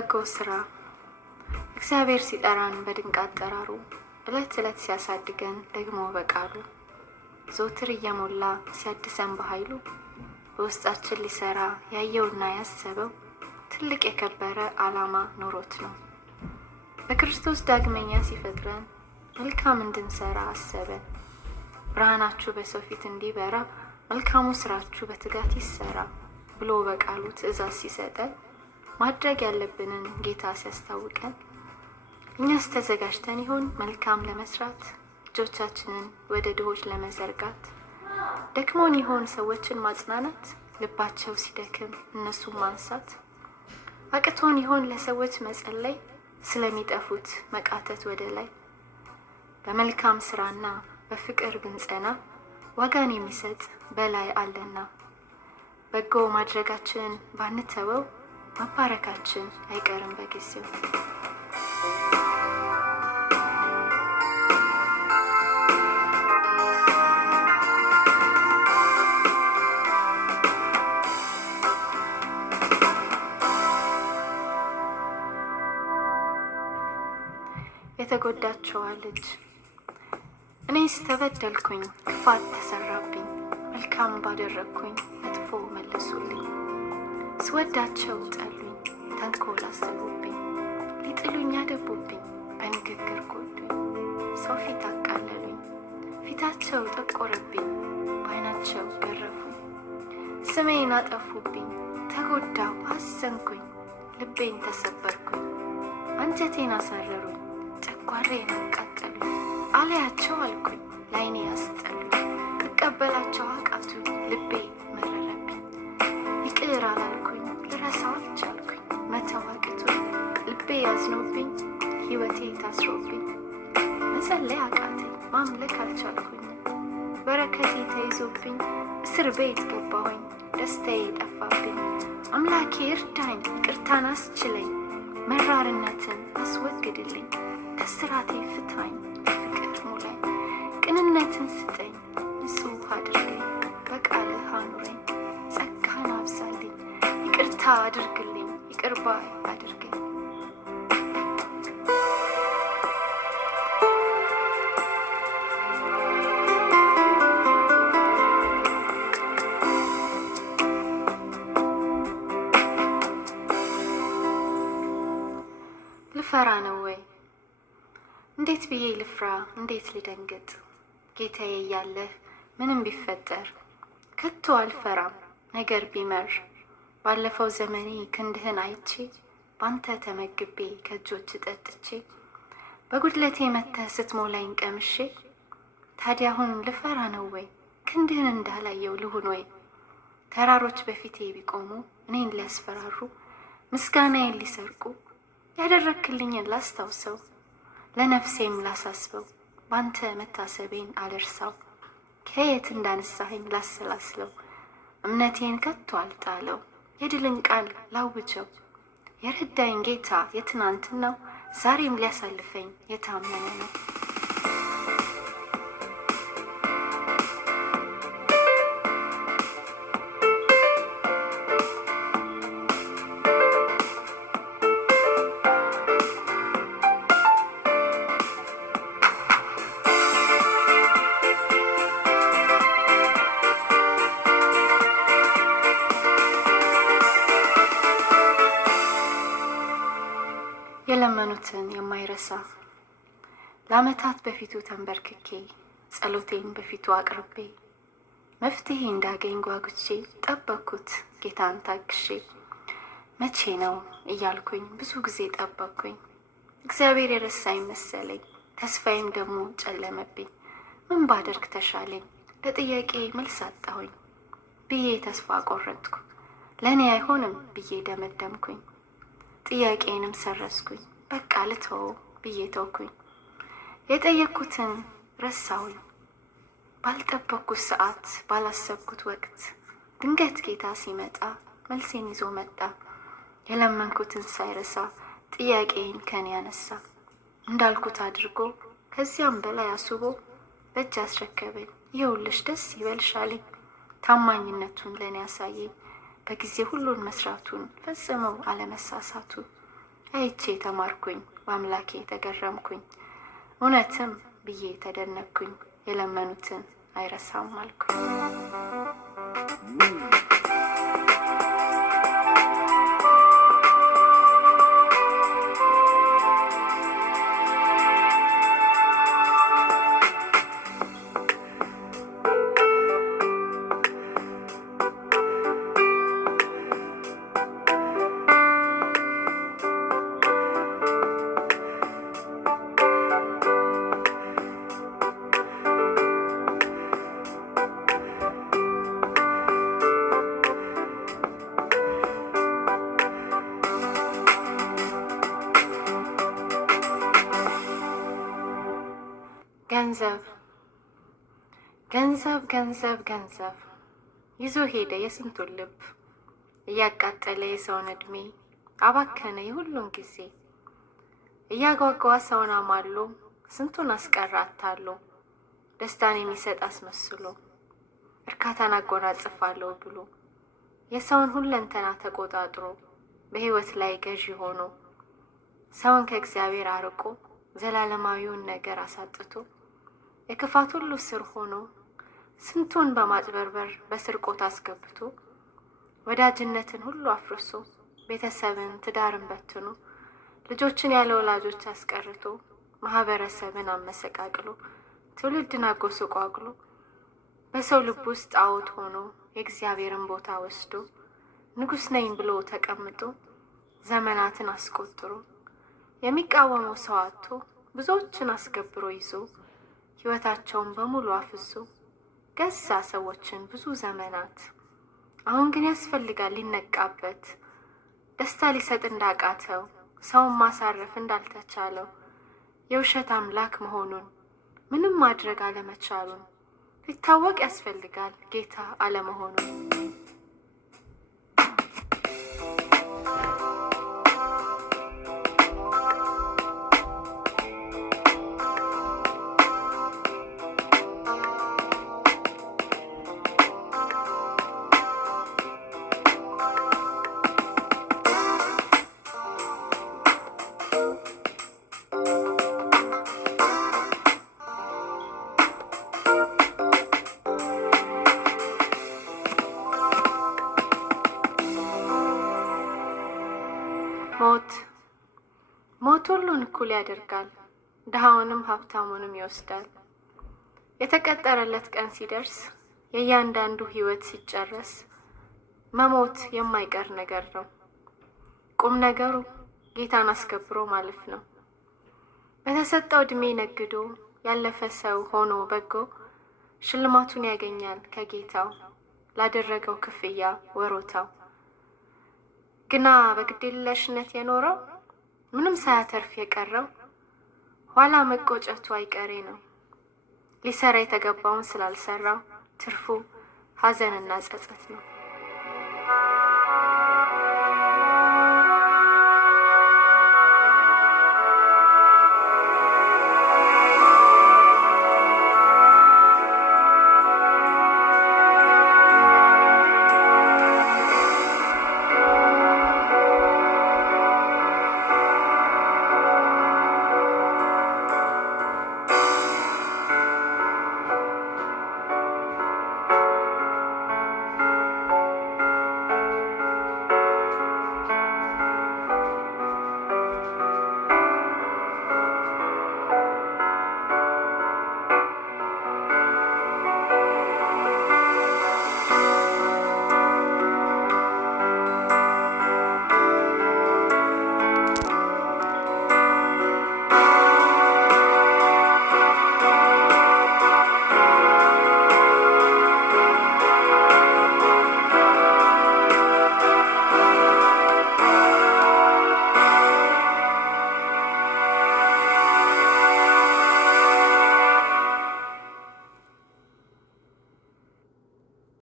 በጎ ስራ እግዚአብሔር ሲጠራን በድንቅ አጠራሩ ዕለት ዕለት ሲያሳድገን ደግሞ በቃሉ ዘወትር እየሞላ ሲያድሰን በኃይሉ በውስጣችን ሊሰራ ያየውና ያሰበው ትልቅ የከበረ ዓላማ ኖሮት ነው። በክርስቶስ ዳግመኛ ሲፈጥረን መልካም እንድንሰራ አሰበን። ብርሃናችሁ በሰው ፊት እንዲበራ መልካሙ ስራችሁ በትጋት ይሰራ ብሎ በቃሉ ትእዛዝ ሲሰጠን ማድረግ ያለብንን ጌታ ሲያስታውቀን እኛስ ተዘጋጅተን ይሆን መልካም ለመስራት እጆቻችንን ወደ ድሆች ለመዘርጋት? ደክሞን ይሆን ሰዎችን ማጽናናት ልባቸው ሲደክም እነሱን ማንሳት? አቅቶን ይሆን ለሰዎች መጸለይ ስለሚጠፉት መቃተት ወደ ላይ? በመልካም ስራና በፍቅር ብንጸና ዋጋን የሚሰጥ በላይ አለና በጎ ማድረጋችንን ባንተወው መባረካችን አይቀርም በጊዜው። የተጎዳችዋ ልጅ እኔስ ተበደልኩኝ፣ ክፋት ተሰራብኝ፣ መልካም ባደረግኩኝ መጥፎ መለሱልኝ። ስወዳቸው ጠሉኝ፣ ተንኮል አሰቡብኝ፣ ሊጥሉኝ አደቡብኝ፣ በንግግር ጎዱኝ፣ ሰው ፊት አቃለሉኝ፣ ፊታቸው ጠቆረብኝ፣ በዓይናቸው ገረፉኝ፣ ስሜን አጠፉብኝ፣ ተጎዳው አዘንኩኝ፣ ልቤን ተሰበርኩኝ፣ አንጀቴን አሳረሩኝ፣ ጨጓራዬን አቃጠሉኝ፣ አለያቸው አልኩኝ፣ ላይኔ አስጠሉኝ፣ ልቀበላቸው አቃቱኝ፣ ልቤ መረረብኝ፣ ይቅር አላልኩኝ፣ ልረሳው አልቻልኩኝ፣ መተው አቅቶኝ፣ ልቤ ያዝኖብኝ፣ ሕይወቴ ታስሮብኝ፣ መጸለይ አቃተኝ፣ ማምለክ አልቻልኩኝ፣ በረከቴ ተይዞብኝ፣ እስር ቤት ገባሁኝ፣ ደስታዬ ጠፋብኝ፣ አምላኬ እርዳኝ፣ ይቅርታን አስችለኝ፣ መራርነትን አስወግድልኝ፣ ከስራቴ ፍታኝ፣ በፍቅር ሙላኝ፣ ቅንነትን ስጠኝ፣ ንጹሕ አድርገኝ፣ በቃልህ አኑረኝ፣ ጸጋህን አብዛልኝ፣ ይቅርታ አድርግልኝ፣ ይቅር ባይ አድርገኝ። ልፈራ ነው ወይ? እንዴት ብዬ ልፍራ? እንዴት ልደንግጥ? ጌታዬ እያለህ ምንም ቢፈጠር ከቶ አልፈራም። ነገር ቢመር ባለፈው ዘመኔ ክንድህን አይቼ ባንተ ተመግቤ ከእጆች ጠጥቼ በጉድለቴ መተህ ስትሞላኝ ቀምሼ ታዲያ አሁን ልፈራ ነው ወይ? ክንድህን እንዳላየው ልሁን ወይ? ተራሮች በፊቴ ቢቆሙ እኔን ሊያስፈራሩ ምስጋናዬን ሊሰርቁ ያደረክልኝን ላስታውሰው ለነፍሴም ላሳስበው ባንተ መታሰቤን አልርሳው ከየት እንዳነሳኸኝ ላሰላስለው እምነቴን ከቶ አልጣለው የድልን ቃል ላውጀው የረዳኝ ጌታ የትናንትናው ዛሬም ሊያሳልፈኝ የታመነ ነው። የለመኑትን የማይረሳ ለዓመታት በፊቱ ተንበርክኬ ጸሎቴን በፊቱ አቅርቤ መፍትሄ እንዳገኝ ጓጉቼ ጠበቅኩት ጌታን ታግሼ። መቼ ነው እያልኩኝ ብዙ ጊዜ ጠበቅኩኝ። እግዚአብሔር የረሳኝ መሰለኝ፣ ተስፋዬም ደግሞ ጨለመብኝ። ምን ባደርግ ተሻለኝ? ለጥያቄ መልስ አጣሁኝ ብዬ ተስፋ ቆረጥኩ። ለእኔ አይሆንም ብዬ ደመደምኩኝ። ጥያቄንም ሰረስኩኝ። በቃ ልተወው ብዬ ተውኩኝ። የጠየቅኩትን ረሳሁኝ። ባልጠበቅኩት ሰዓት ባላሰብኩት ወቅት ድንገት ጌታ ሲመጣ መልሴን ይዞ መጣ። የለመንኩትን ሳይረሳ ጥያቄን ከኔ ያነሳ። እንዳልኩት አድርጎ ከዚያም በላይ አስቦ በእጅ አስረከበኝ። ይኸውልሽ ደስ ይበልሻለኝ። ታማኝነቱን ለእኔ ያሳየኝ፣ በጊዜ ሁሉን መስራቱን ፈጽመው አለመሳሳቱ። አይቼ ተማርኩኝ፣ በአምላኬ ተገረምኩኝ። እውነትም ብዬ ተደነቅኩኝ፣ የለመኑትን አይረሳም አልኩኝ። ገንዘብ ገንዘብ ገንዘብ ገንዘብ ይዞ ሄደ የስንቱን ልብ፣ እያቃጠለ የሰውን እድሜ፣ አባከነ የሁሉን ጊዜ። እያጓጓ ሰውን አማሎ፣ ስንቱን አስቀረ አታሎ፣ ደስታን የሚሰጥ አስመስሎ፣ እርካታን አጎናጽፋለሁ ብሎ፣ የሰውን ሁለንተና ተቆጣጥሮ፣ በሕይወት ላይ ገዢ ሆኖ፣ ሰውን ከእግዚአብሔር አርቆ፣ ዘላለማዊውን ነገር አሳጥቶ፣ የክፋት ሁሉ ስር ሆኖ፣ ስንቱን በማጭበርበር በስርቆት አስገብቶ፣ ወዳጅነትን ሁሉ አፍርሶ፣ ቤተሰብን ትዳርን በትኖ፣ ልጆችን ያለ ወላጆች አስቀርቶ፣ ማህበረሰብን አመሰቃቅሎ፣ ትውልድን አጎሰቋቅሎ፣ በሰው ልብ ውስጥ ጣዖት ሆኖ፣ የእግዚአብሔርን ቦታ ወስዶ፣ ንጉሥ ነኝ ብሎ ተቀምጦ፣ ዘመናትን አስቆጥሮ፣ የሚቃወመው ሰው አጥቶ፣ ብዙዎችን አስገብሮ ይዞ፣ ሕይወታቸውን በሙሉ አፍዞ ገዛ ሰዎችን ብዙ ዘመናት። አሁን ግን ያስፈልጋል ሊነቃበት፣ ደስታ ሊሰጥ እንዳቃተው፣ ሰውን ማሳረፍ እንዳልተቻለው፣ የውሸት አምላክ መሆኑን፣ ምንም ማድረግ አለመቻሉን ሊታወቅ ያስፈልጋል ጌታ አለመሆኑን። ሞት ሁሉን እኩል ያደርጋል፣ ድሃውንም ሀብታሙንም ይወስዳል። የተቀጠረለት ቀን ሲደርስ፣ የእያንዳንዱ ሕይወት ሲጨረስ፣ መሞት የማይቀር ነገር ነው። ቁም ነገሩ ጌታን አስከብሮ ማለፍ ነው። በተሰጠው ዕድሜ ነግዶ ያለፈ ሰው ሆኖ በጎ፣ ሽልማቱን ያገኛል ከጌታው ላደረገው ክፍያ ወሮታው። ግና በግዴለሽነት የኖረው ምንም ሳያተርፍ የቀረው ኋላ መቆጨቱ አይቀሬ ነው። ሊሰራ የተገባውን ስላልሰራው ትርፉ ሐዘንና ጸጸት ነው።